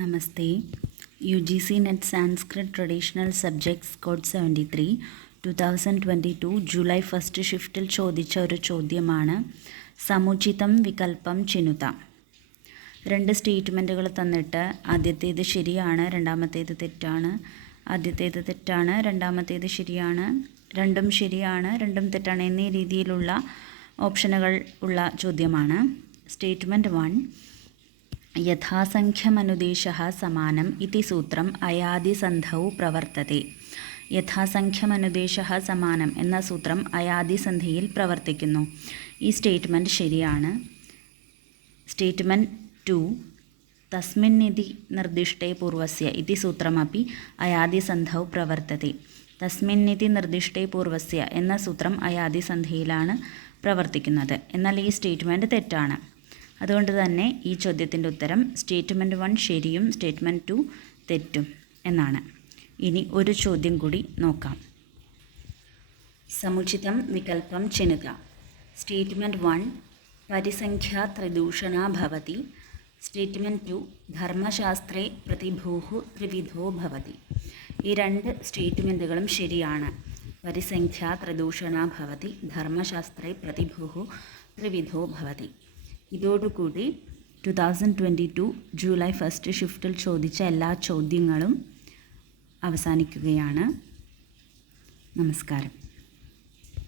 നമസ്തേ. UGC net Sanskrit traditional subjects code 73 2022 July 1 ഷിഫ്റ്റിൽ ചോദിച്ച ഒരു ചോദ്യമാണ്. സമുചിതം വികല്പം ചിനുത. രണ്ട് സ്റ്റേറ്റ്മെൻറ്റുകൾ തന്നിട്ട് ആദ്യത്തേത് ശരിയാണ്, രണ്ടാമത്തേത് തെറ്റാണ്. ആദ്യത്തേത് തെറ്റാണ്, രണ്ടാമത്തേത് ശരിയാണ്. രണ്ടും ശരിയാണ്, രണ്ടും തെറ്റാണ് എന്നീ രീതിയിലുള്ള ഓപ്ഷനുകൾ ഉള്ള ചോദ്യമാണ്. സ്റ്റേറ്റ്മെൻറ്റ് 1, യഥാസംഖ്യമനുദേശഃ സമാനം ഇതി സൂത്രം അയാദിസന്ധൗ പ്രവർത്തത്തെ. യഥാസംഖ്യമനുദേശഃ സമാനം എന്ന സൂത്രം അയാദിസന്ധിയിൽ പ്രവർത്തിക്കുന്നു. ഈ സ്റ്റേറ്റ്മെൻറ്റ് ശരിയാണ്. സ്റ്റേറ്റ്മെൻറ്റ് 2, തസ്മിന്നിതി നിർദ്ദിഷ്ടേ പൂർവസ്യ ഇതി സൂത്രമപി അയാദിസന്ധൗ പ്രവർത്തത്തെ. തസ്മിന്നിതി നിർദ്ദിഷ്ടേ പൂർവസ്യ എന്ന സൂത്രം അയാദിസന്ധിയിലാണ് പ്രവർത്തിക്കുന്നത്. എന്നാൽ ഈ സ്റ്റേറ്റ്മെൻറ്റ് തെറ്റാണ്. അതുകൊണ്ട് തന്നെ ഈ ചോദ്യത്തിൻ്റെ ഉത്തരം സ്റ്റേറ്റ്മെൻറ്റ് 1 ശരിയും സ്റ്റേറ്റ്മെൻറ്റ് 2 തെറ്റും എന്നാണ്. ഇനി ഒരു ചോദ്യം കൂടി നോക്കാം. സമുചിതം വികല്പം ചിനുക. സ്റ്റേറ്റ്മെൻറ്റ് 1, പരിസംഖ്യാ ത്രിദൂഷണാ ഭവതി. സ്റ്റേറ്റ്മെൻറ്റ് 2, ധർമ്മശാസ്ത്രേ പ്രതിഭൂഃ ത്രിവിധോ ഭവതി. ഈ രണ്ട് സ്റ്റേറ്റ്മെൻറ്റുകളും ശരിയാണ്. പരിസംഖ്യാ ത്രിദൂഷണാ ഭവതി, ധർമ്മശാസ്ത്രേ പ്രതിഭൂഃ ത്രിവിധോ ഭവതി. ഇതോടുകൂടി 2022 ജൂലൈ 1 ഷിഫ്റ്റിൽ ചോദിച്ച എല്ലാ ചോദ്യങ്ങളും അവസാനിക്കുകയാണ്. നമസ്കാരം.